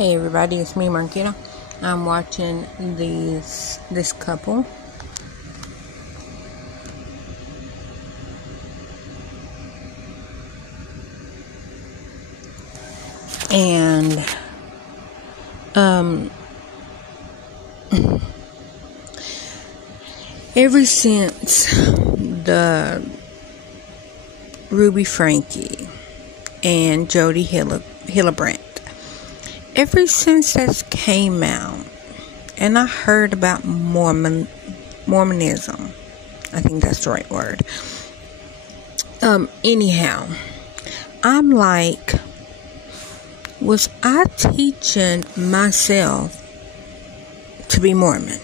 Hey everybody, it's me, Marquita. I'm watching this couple. And ever since the Ruby Franke and Jody Hillebrand, ever since that came out, and I heard about Mormonism, I think that's the right word. Anyhow, I'm like, was I teaching myself to be Mormon?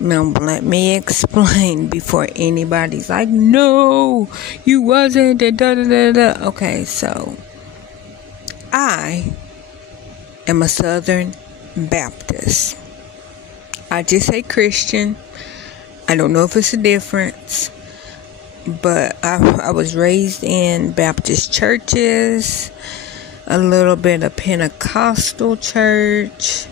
Now, let me explain before anybody's like, no, you wasn't, da da da da. Okay, so I am a Southern Baptist. I just say Christian. I don't know if it's a difference, but I was raised in Baptist churches, a little bit of Pentecostal church.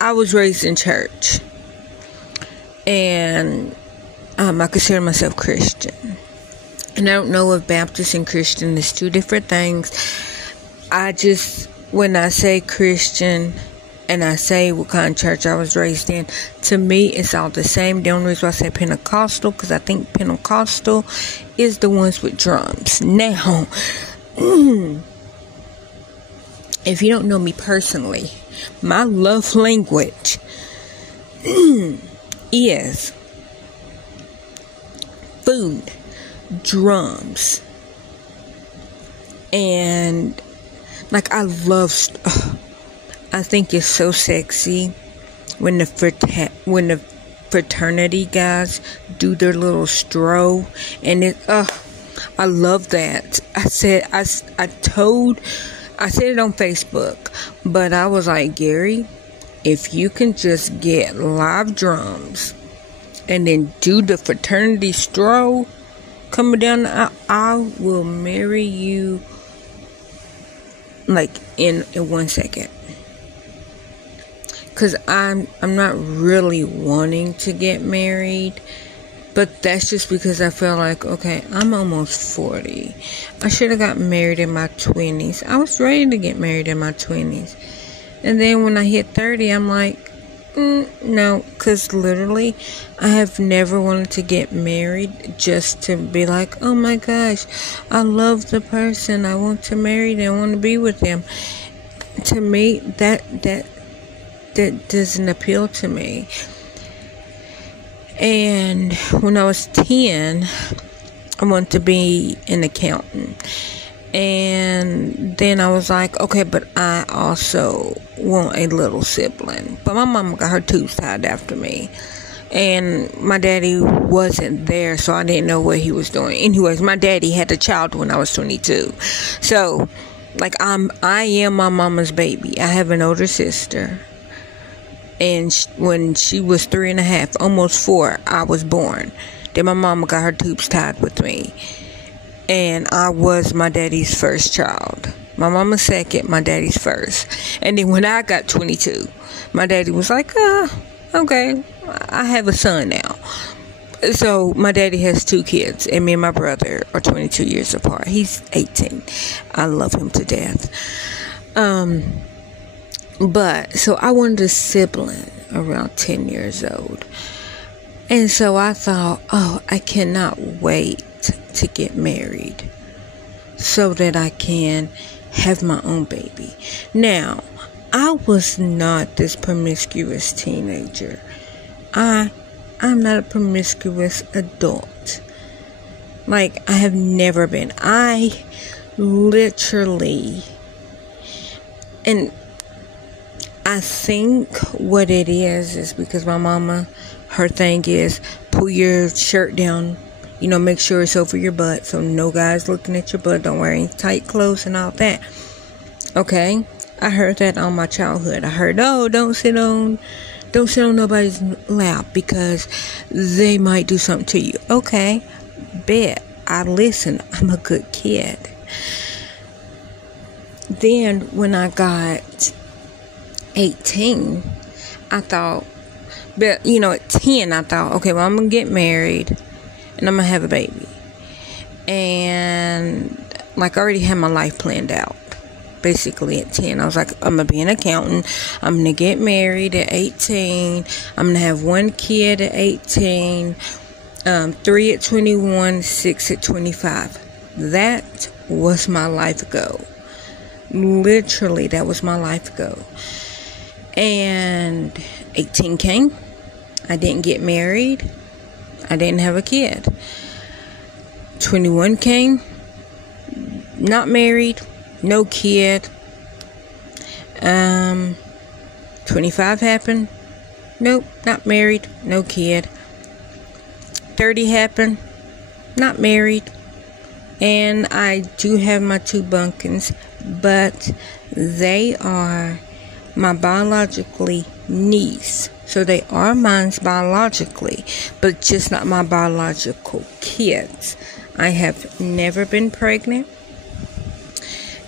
I was raised in church, and I consider myself Christian. And I don't know if Baptist and Christian is two different things. When I say Christian and I say what kind of church I was raised in, to me it's all the same. The only reason I say Pentecostal, because I think Pentecostal is the ones with drums. Now, if you don't know me personally, my love language is food, drums, and like I think it's so sexy when the fraternity guys do their little stroll, and I love that. I said it on Facebook, but I was like, Gary, if you can just get live drums and then do the fraternity stroll coming down the aisle, I will marry you like in 1 second. Because I'm not really wanting to get married, but that's just because I feel like, okay, I'm almost 40. I should have got married in my 20s. I was ready to get married in my 20s. And then when I hit 30, I'm like, no, because literally, I have never wanted to get married just to be like, oh my gosh, I love the person, I want to marry them, I want to be with them. To me, that doesn't appeal to me. And when I was 10, I wanted to be an accountant. And then I was like, okay, but I also want a little sibling. But my mama got her tubes tied after me. And my daddy wasn't there, so I didn't know what he was doing. Anyways, my daddy had a child when I was 22. So, like, I am my mama's baby. I have an older sister. And when she was 3.5, almost 4, I was born. Then my mama got her tubes tied with me. And I was my daddy's first child. My mama's second, my daddy's first. And then when I got 22, my daddy was like, okay, I have a son now. So my daddy has 2 kids, and me and my brother are 22 years apart. He's 18. I love him to death. But, so I wanted a sibling around 10 years old. And so I thought, I cannot wait to get married so that I can have my own baby. Now, I was not this promiscuous teenager. I'm not a promiscuous adult. Like, I have never been. I literally, and I think what it is because my mama, her thing is pull your shirt down, make sure it's over your butt so no guy's looking at your butt. Don't wear any tight clothes and all that. Okay? I heard that on my childhood. I heard, don't sit on nobody's lap because they might do something to you. Okay, bet. I listen. I'm a good kid. Then when I got 18, I thought, but at 10, I thought, okay, well, I'm going to get married and I'm going to have a baby. And I already had my life planned out. Basically at 10, I was like, I'm going to be an accountant. I'm going to get married at 18. I'm going to have 1 kid at 18, 3 at 21, 6 at 25. That was my life goal. Literally, that was my life goal. And 18 came. I didn't get married. I didn't have a kid. 21 came. Not married. No kid. 25 happened. Nope, not married. No kid. 30 happened. Not married. And I do have my 2 bunkins, but they are my biologically niece. So they are mine biologically, but just not my biological kids. I have never been pregnant,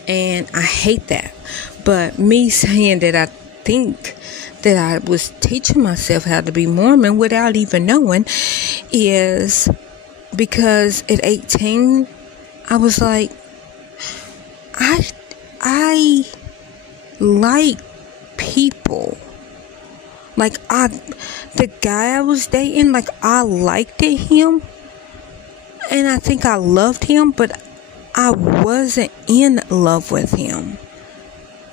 and I hate that. But me saying that I think that I was teaching myself how to be Mormon without even knowing is because at 18, I was like, I like people. The guy I was dating, I liked him. And I think I loved him, but I wasn't in love with him.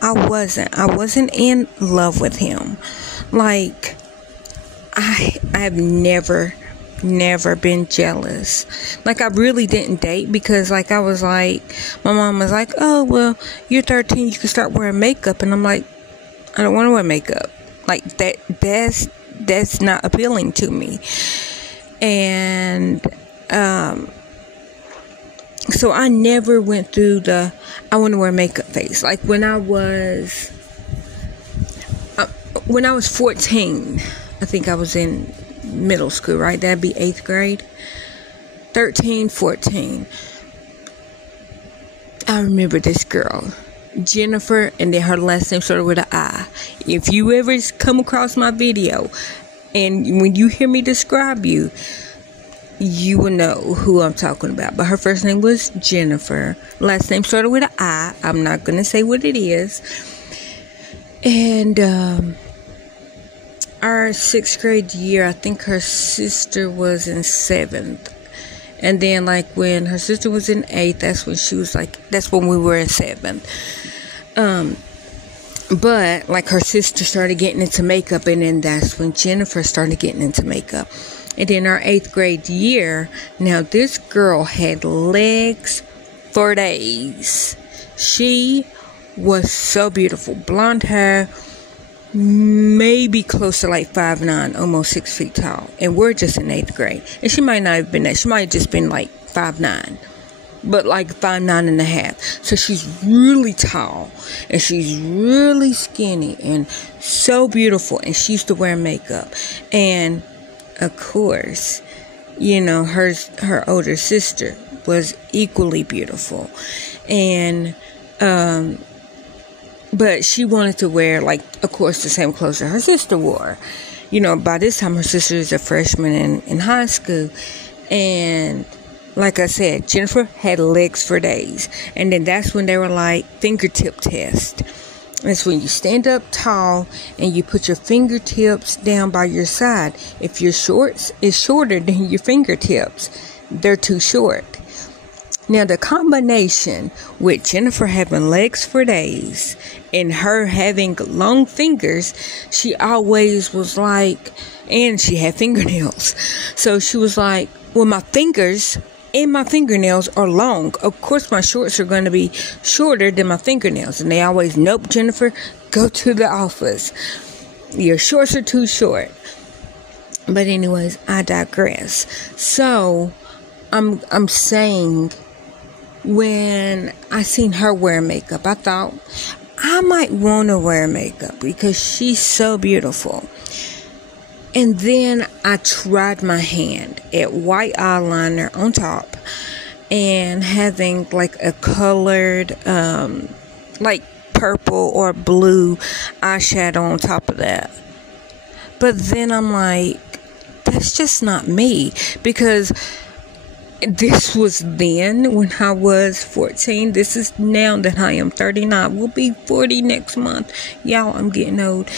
I wasn't in love with him. I've never been jealous. I really didn't date because I was like, my mom was like, oh, well, you're 13, you can start wearing makeup. And I'm like, I don't want to wear makeup. That's not appealing to me. And, so I never went through I want to wear makeup phase. When I was 14, I think I was in middle school, right? That'd be 8th grade. 13, 14. I remember this girl, Jennifer, and then her last name started with an I. If you ever come across my video, and when you hear me describe you, you will know who I'm talking about. But her first name was Jennifer. Last name started with an I. I'm not going to say what it is. And our 6th grade year, I think her sister was in 7th. And then when her sister was in 8th, that's when she was that's when we were in 7th. But her sister started getting into makeup, and then that's when Jennifer started getting into makeup. And then our 8th grade year, now this girl had legs for days. She was so beautiful. Blonde hair, maybe close to 5'9", almost 6 feet tall. And we're just in 8th grade. And she might not have been that. She might have just been 5'9". But 5'9 and a half. So she's really tall. And she's really skinny. And so beautiful. And she used to wear makeup. And of course, her older sister was equally beautiful. And, but she wanted to wear, of course, the same clothes that her sister wore. By this time, her sister is a freshman in high school. And like I said, Jennifer had legs for days. And then that's when they were fingertip test. That's when you stand up tall and you put your fingertips down by your side. If your shorts is shorter than your fingertips, they're too short. Now, the combination with Jennifer having legs for days and her having long fingers, she always was and she had fingernails. So she was like, well, my fingers and my fingernails are long. Of course, my shorts are going to be shorter than my fingernails. And they always, nope, Jennifer, go to the office. Your shorts are too short. But anyways, I digress. So, I'm saying, when I seen her wear makeup, I thought, I might want to wear makeup because she's so beautiful. And then I tried my hand at white eyeliner on top and having like a colored, like purple or blue eyeshadow on top of that. But then I'm like, that's just not me, because this was then when I was 14. This is now that I am 39. We'll be 40 next month. Y'all, I'm getting old.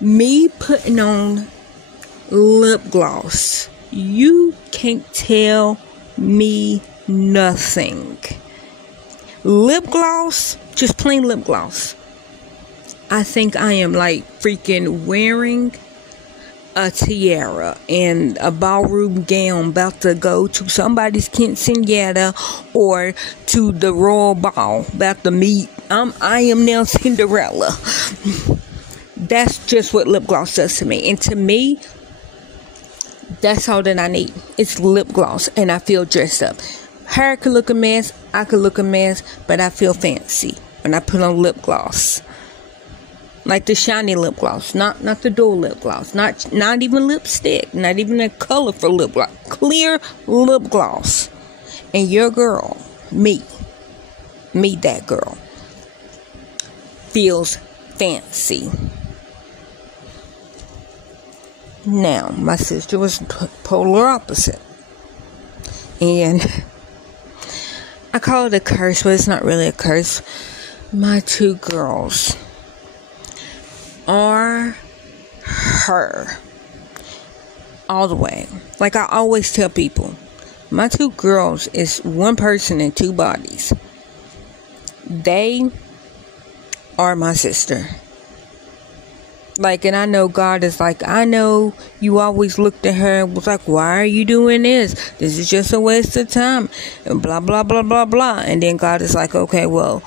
Me putting on lip gloss, you can't tell me nothing. Lip gloss, just plain lip gloss. I think I am like freaking wearing a tiara and a ballroom gown, about to go to somebody's quinceañera or to the royal ball, about to meet. I am now Cinderella. That's just what lip gloss does to me. And to me, that's all that I need. It's lip gloss, and I feel dressed up. Hair could look a mess, I could look a mess, but I feel fancy when I put on lip gloss. Like the shiny lip gloss, not the dual lip gloss, not even lipstick, not even a colorful lip gloss, clear lip gloss. And your girl, me, that girl, feels fancy. Now, my sister was polar opposite. And I call it a curse, but it's not really a curse. My two girls are her all the way. Like I always tell people, my two girls is one person in two bodies. They are my sister. Like, and I know God is like, I know you always looked at her and was like, why are you doing this? This is just a waste of time. And blah, blah, blah, blah, blah. And then God is like, okay, well,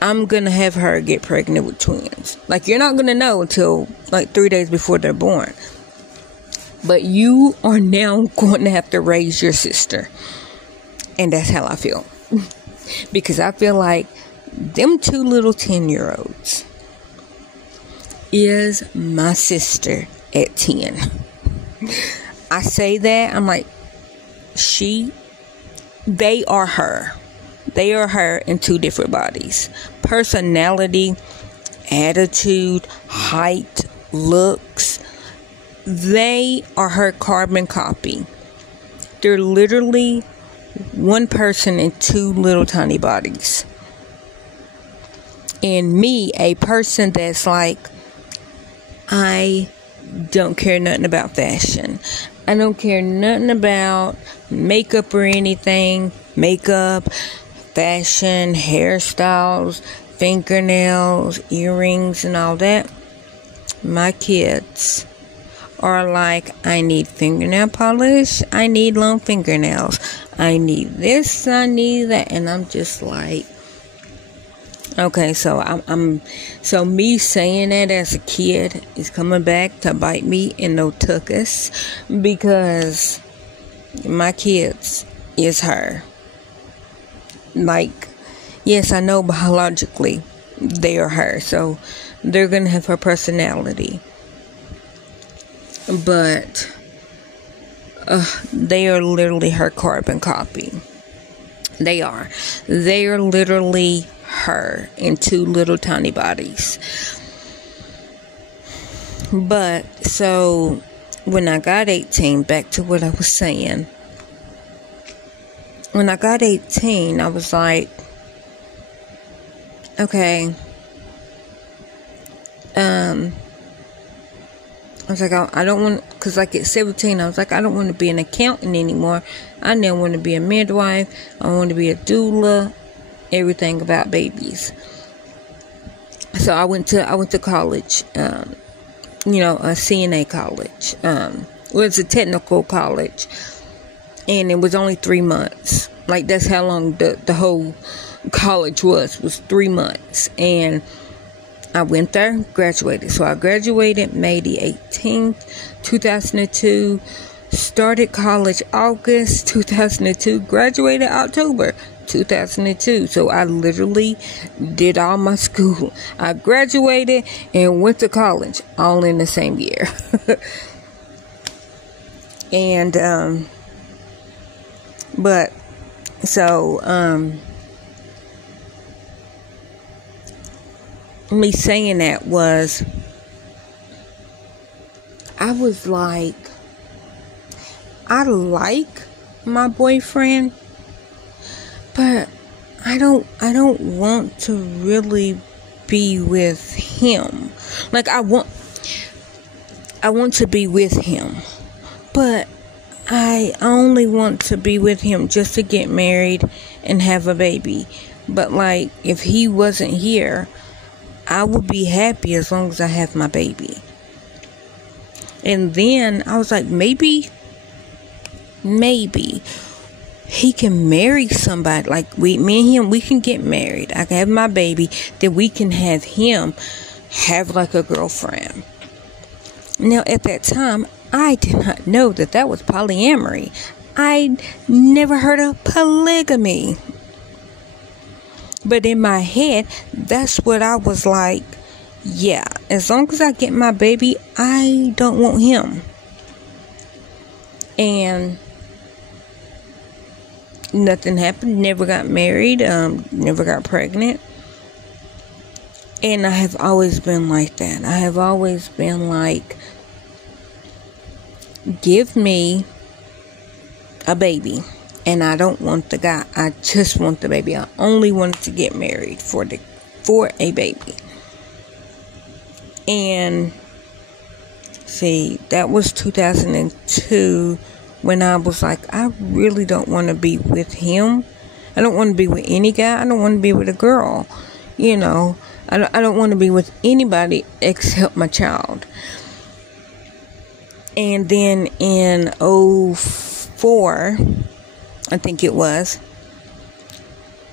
I'm going to have her get pregnant with twins. Like, you're not going to know until like 3 days before they're born. But you are now going to have to raise your sister. And that's how I feel. Because I feel like them two little 10-year-olds is my sister at 10. I say that, I'm like, they are her. They are her in two different bodies. Personality, attitude, height, looks. They are her carbon copy. They're literally one person in two little tiny bodies. And me, a person that's like, I don't care nothing about fashion. I don't care nothing about makeup or anything. Makeup, fashion, hairstyles, fingernails, earrings, and all that. My kids are like, I need fingernail polish. I need long fingernails. I need this. I need that. And I'm just like, okay, so so me saying that as a kid is coming back to bite me in no tuckus, because my kids is her. Like, yes, I know biologically they are her, so they're gonna have her personality, but they are literally her carbon copy. They are literally her in two little tiny bodies. But so when I got 18, back to what I was saying, when I got 18, I was like, okay, I was like, I don't want, because like at 17, I was like, I don't want to be an accountant anymore. I now want to be a midwife. I want to be a doula. Everything about babies. So I went to college, a CNA college. It's a technical college, and it was only 3 months. Like, that's how long the whole college was 3 months. And I went there, graduated. So I graduated May the 18th, 2002. Started college August 2002. Graduated October 2002. So I literally did all my school. I graduated and went to college all in the same year. And But so me saying that was, I was like, I like my boyfriend, but I don't want to really be with him. Like, I want to be with him, but I only want to be with him just to get married and have a baby. But like, if he wasn't here, I would be happy as long as I have my baby. And then I was like, maybe he can marry somebody. Like, me and him, we can get married. I can have my baby. Then we can have him have like a girlfriend. Now, at that time, I did not know that was polyamory. I never heard of polygamy. But in my head, that's what I was like. Yeah, as long as I get my baby, I don't want him. And nothing happened. Never got married. Never got pregnant. And I have always been like that. I have always been like, give me a baby. And I don't want the guy. I just want the baby. I only wanted to get married for a baby. And see, that was 2002 when I was like, I really don't want to be with him. I don't want to be with any guy. I don't want to be with a girl. You know, I don't want to be with anybody except my child. And then in 04, I think it was,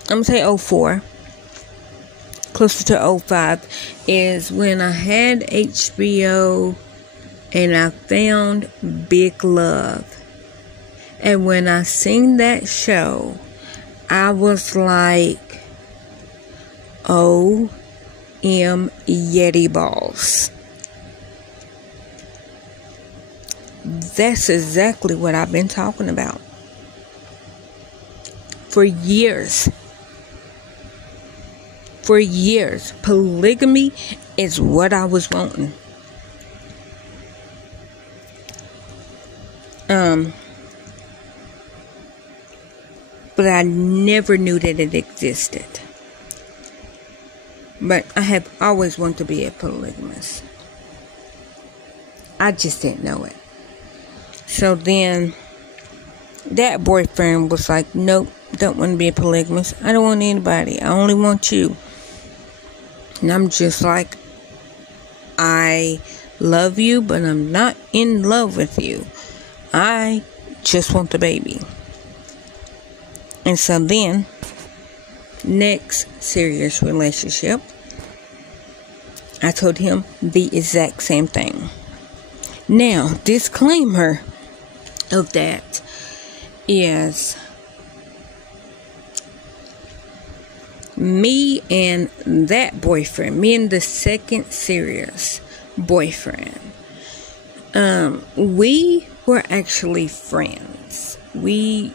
I'm going to say 04, closer to 05, is when I had HBO and I found Big Love. And when I seen that show, I was like, OM Yeti balls. That's exactly what I've been talking about for years. For years, polygamy is what I was wanting. But I never knew that it existed. But I have always wanted to be a polygamist. I just didn't know it. So then, that boyfriend was like, nope, don't want to be a polygamist. I don't want anybody. I only want you. And I'm just like, I love you, but I'm not in love with you. I just want the baby. And so then, next serious relationship, I told him the exact same thing. Now, disclaimer of that is, me and that boyfriend, me and the second serious boyfriend, we were actually friends. We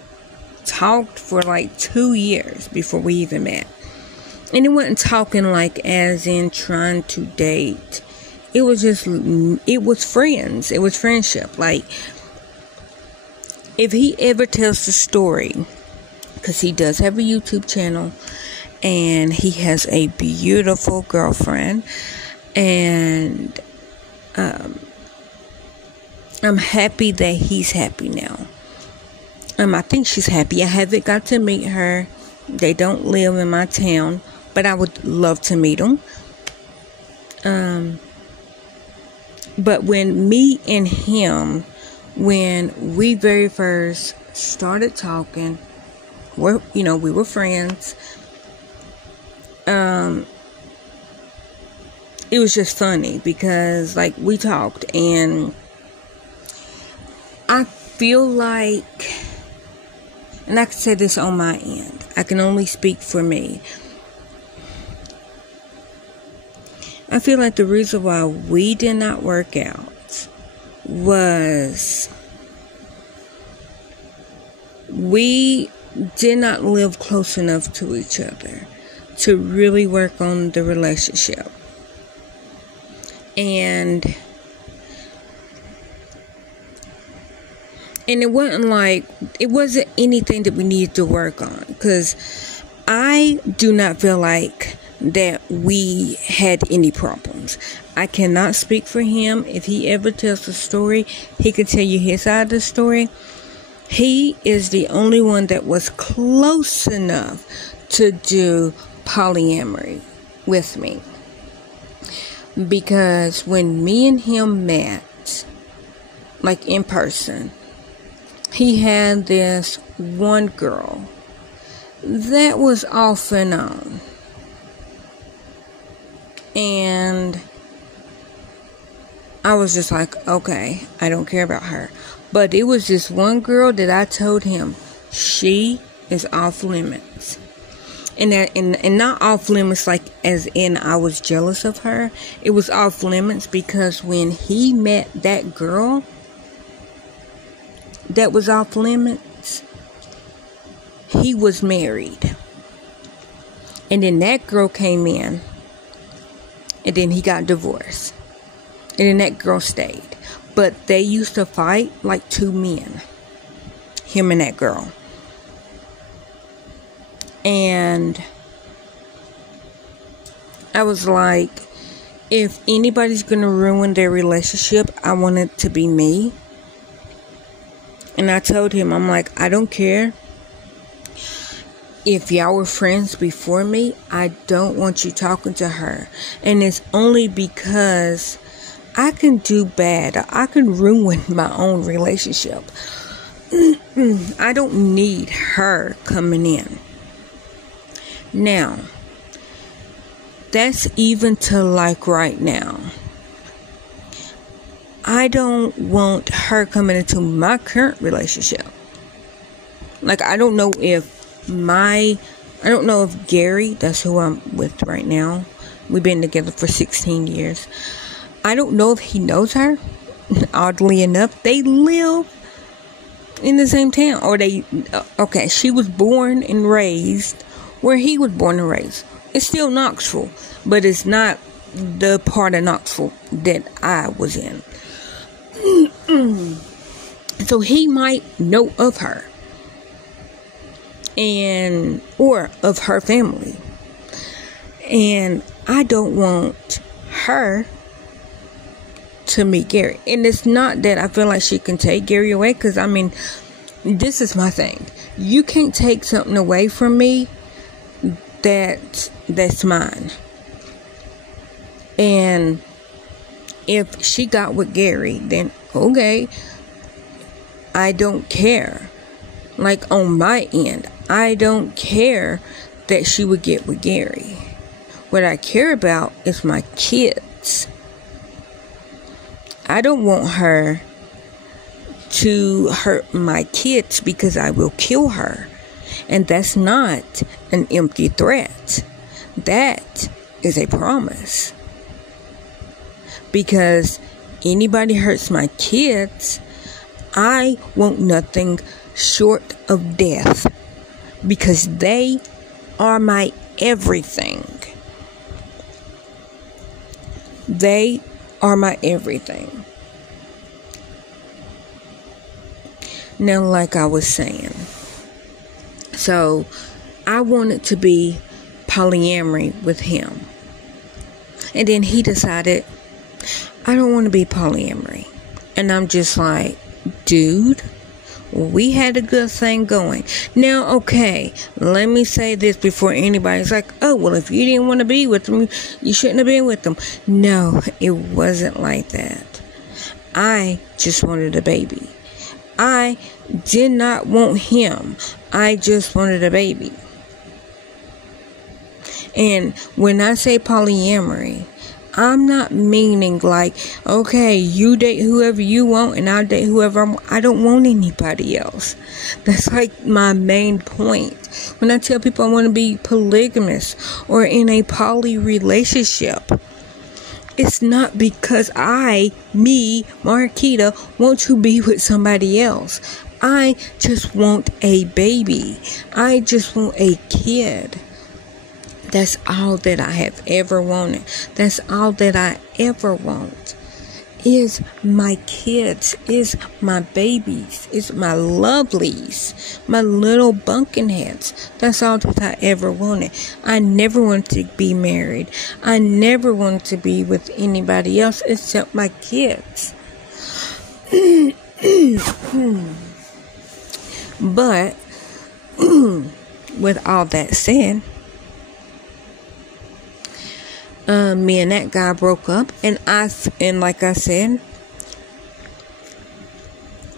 talked for like 2 years before we even met. And it wasn't talking like as in trying to date. It was friends. It was friendship. Like, if he ever tells the story, because he does have a YouTube channel, and he has a beautiful girlfriend, and I'm happy that he's happy now. I think she's happy. I haven't got to meet her. They don't live in my town, but I would love to meet them. But when me and him, when we very first started talking, we were friends. It was just funny because, like, we talked, and I feel like, and I can say this on my end, I can only speak for me. I feel like the reason why we did not work out was we did not live close enough to each other to really work on the relationship. And it wasn't anything that we needed to work on, because I do not feel like that we had any problems. I cannot speak for him. If he ever tells the story, he can tell you his side of the story. He is the only one that was close enough to do polyamory with me. Because when me and him met, like in person, he had this one girl that was off and on. And I was just like, okay, I don't care about her. But it was this one girl that I told him, she is off limits. And not off limits like as in I was jealous of her. It was off limits because when he met that girl that was off limits, he was married. And then that girl came in. And then he got divorced. And then that girl stayed. But they used to fight like two men. Him and that girl. And I was like, if anybody's going to ruin their relationship, I want it to be me. And I told him, I'm like, I don't care if y'all were friends before me. I don't want you talking to her. And it's only because I can do bad. I can ruin my own relationship. I don't need her coming in. Now, that's even to like right now. I don't want her coming into my current relationship. Like, I don't know if Gary, that's who I'm with right now. We've been together for 16 years. I don't know if he knows her. Oddly enough, they live in the same town. Or she was born and raised where he was born and raised. It's still Knoxville, but it's not the part of Knoxville that I was in. So he might know of her. Or of her family. And I don't want her to meet Gary. And it's not that I feel like she can take Gary away, because I mean, this is my thing. You can't take something away from me that's mine. And if she got with Gary, then okay, I don't care. Like, on my end, I don't care that she would get with Gary. What I care about is my kids. I don't want her to hurt my kids, because I will kill her. And that's not an empty threat. That is a promise. Because anybody hurts my kids, I want nothing short of death, because they are my everything. They are my everything. Now, like I was saying, so I wanted to be polyamory with him, and then he decided, I don't want to be polyamory. And I'm just like, dude, we had a good thing going. Now, okay, let me say this before anybody's like, oh, well, if you didn't want to be with them, you shouldn't have been with them. No, it wasn't like that. I just wanted a baby. I did not want him. I just wanted a baby. And when I say polyamory, I'm not meaning like, okay, you date whoever you want and I'll date whoever I want. I don't want anybody else. That's like my main point. When I tell people I want to be polygamous or in a poly relationship, it's not because me, Marquita, want to be with somebody else. I just want a baby. I just want a kid. That's all that I have ever wanted. That's all that I ever want. Is my kids, is my babies, is my lovelies, my little bunkin heads. That's all that I ever wanted. I never wanted to be married. I never wanted to be with anybody else except my kids. But with all that said, me and that guy broke up, and like I said,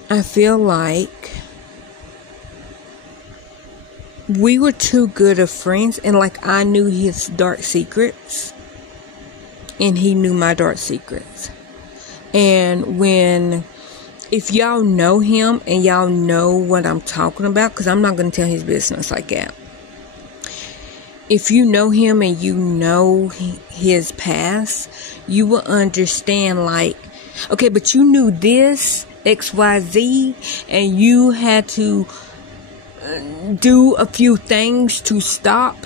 I feel like we were too good of friends, and like I knew his dark secrets, and he knew my dark secrets. And if y'all know him and y'all know what I'm talking about, because I'm not going to tell his business like that. If you know him and you know his past, you will understand, like, okay, but you knew this, XYZ, and you had to do a few things to stop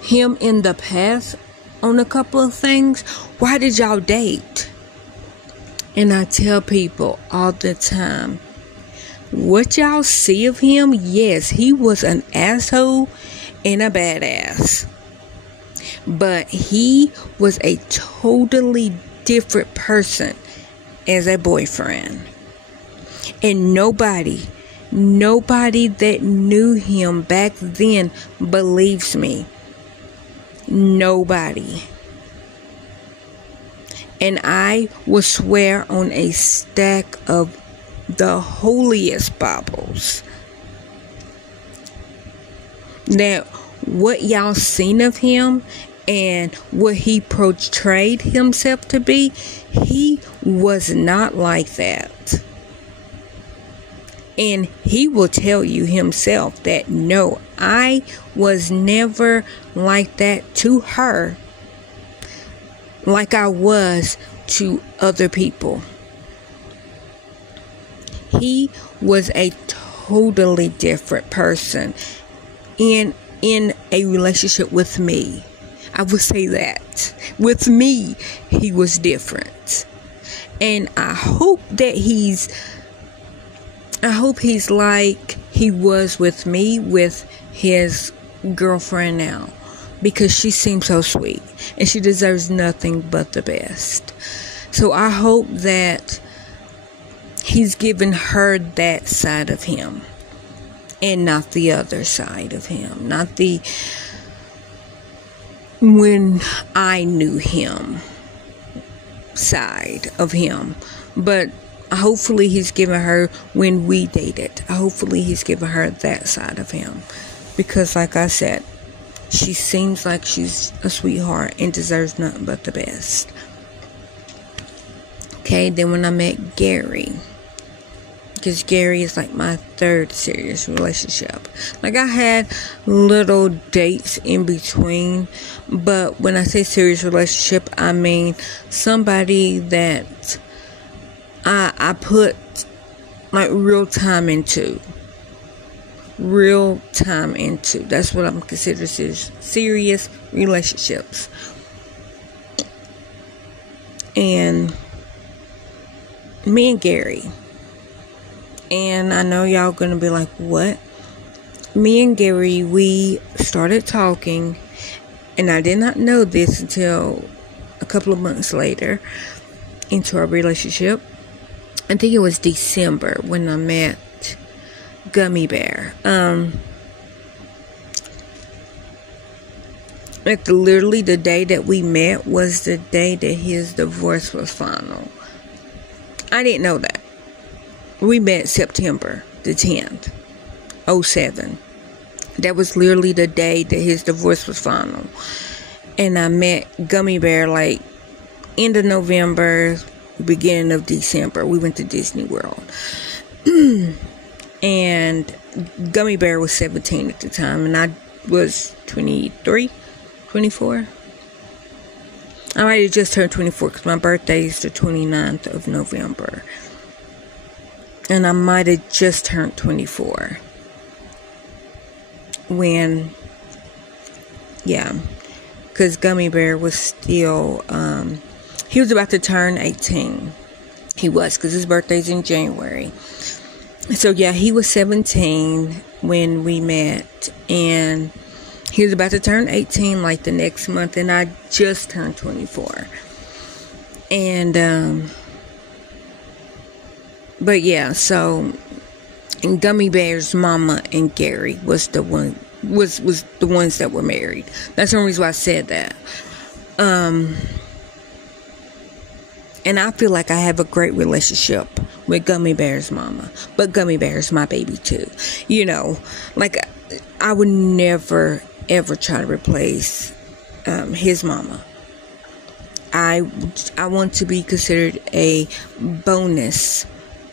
him in the past on a couple of things. Why did y'all date? And I tell people all the time, what y'all see of him, yes, he was an asshole and a badass, but he was a totally different person as a boyfriend. And nobody that knew him back then believes me. Nobody. And I will swear on a stack of the holiest Bibles that what y'all seen of him and what he portrayed himself to be, he was not like that. And he will tell you himself that, no, I was never like that to her like I was to other people. He was a totally different person in a relationship with me. I would say that. With me, he was different. And I hope he's like he was with me with his girlfriend now, because she seems so sweet and she deserves nothing but the best. So I hope that he's given her that side of him and not the other side of him, not the when I knew him side of him, but hopefully he's given her when we dated. Hopefully he's given her that side of him, because like I said, she seems like she's a sweetheart and deserves nothing but the best. Okay, then when I met Gary, because Gary is like my third serious relationship. Like I had little dates in between, but when I say serious relationship, I mean somebody that I put like real time into. That's what I'm considering serious relationships. And me and Gary, and I know y'all gonna be like, what? Me and Gary, we started talking, and I did not know this until a couple of months later into our relationship. I think it was December when I met Gummy Bear. Like literally the day that we met was the day that his divorce was final. I didn't know that. We met September the 10th, 2007. That was literally the day that his divorce was final. And I met Gummy Bear like end of November, beginning of December. We went to Disney World. And Gummy Bear was 17 at the time, and I was 23, 24. I might have just turned 24 because my birthday is the 29th of November. and I might have just turned 24 when, because Gummy Bear was still, he was about to turn 18. He was, because his birthday's in January. So he was 17 when we met, and he was about to turn 18 like the next month, and I just turned 24. And so, and Gummy Bear's mama and Gary was the ones that were married. That's the only reason why I said that. And I feel like I have a great relationship with Gummy Bear's mama. But Gummy Bear's my baby too. Like, I would never, ever try to replace his mama. I want to be considered a bonus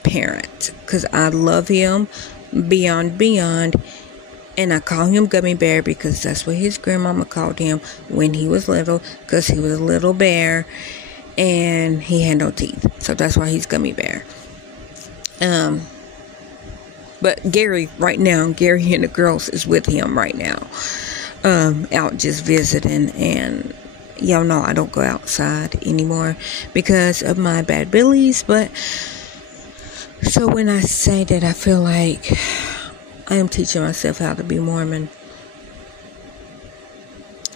parent. Because I love him beyond. And I call him Gummy Bear because that's what his grandmama called him when he was little. Because he was a little bear. And he had no teeth. So that's why he's Gummy Bear. But Gary and the girls is with him right now. Out just visiting. And y'all know I don't go outside anymore because of my bad billies. But so when I say that, I feel like I am teaching myself how to be Mormon.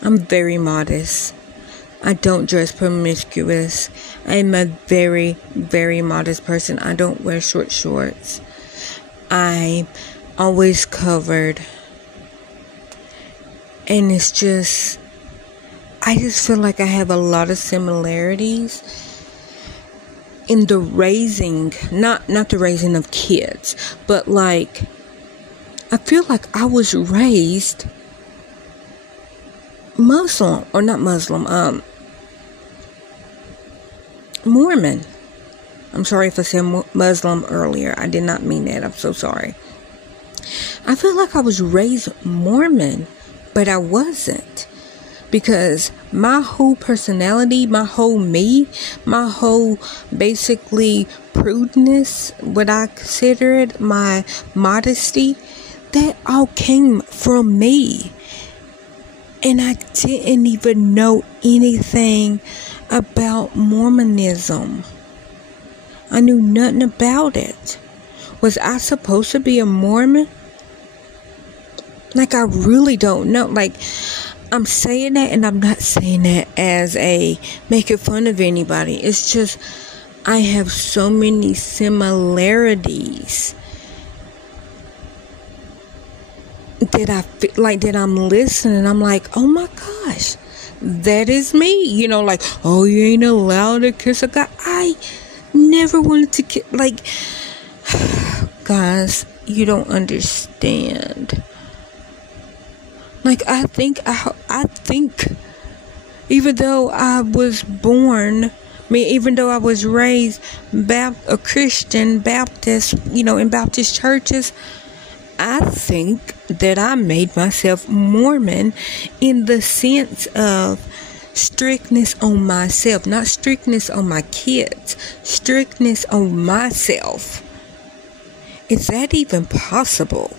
I'm very modest. I don't dress promiscuous. I'm a very, very modest person. I don't wear short shorts. I'm always covered. And it's just, I just feel like I have a lot of similarities in the raising, not the raising of kids, but like, I feel like I was raised Muslim, or not Muslim, Mormon. I'm sorry if I said Muslim earlier. I did not mean that. I'm so sorry. I feel like I was raised Mormon, but I wasn't. Because my whole personality, my whole me, my whole basically prudeness, what I considered my modesty, that all came from me. And I didn't even know anything about Mormonism. I knew nothing about it. Was I supposed to be a Mormon? Like, I really don't know. Like, I'm saying that, and I'm not saying that as a making fun of anybody. It's just, I have so many similarities that I feel like that I'm listening. I'm like, oh my gosh, that is me. Like, oh, you ain't allowed to kiss a guy. I never wanted to kiss. Like, guys, you don't understand. Like, I think, even though I was born, even though I was raised a Christian Baptist, in Baptist churches, I think that I made myself Mormon in the sense of strictness on myself, not strictness on my kids, strictness on myself. Is that even possible?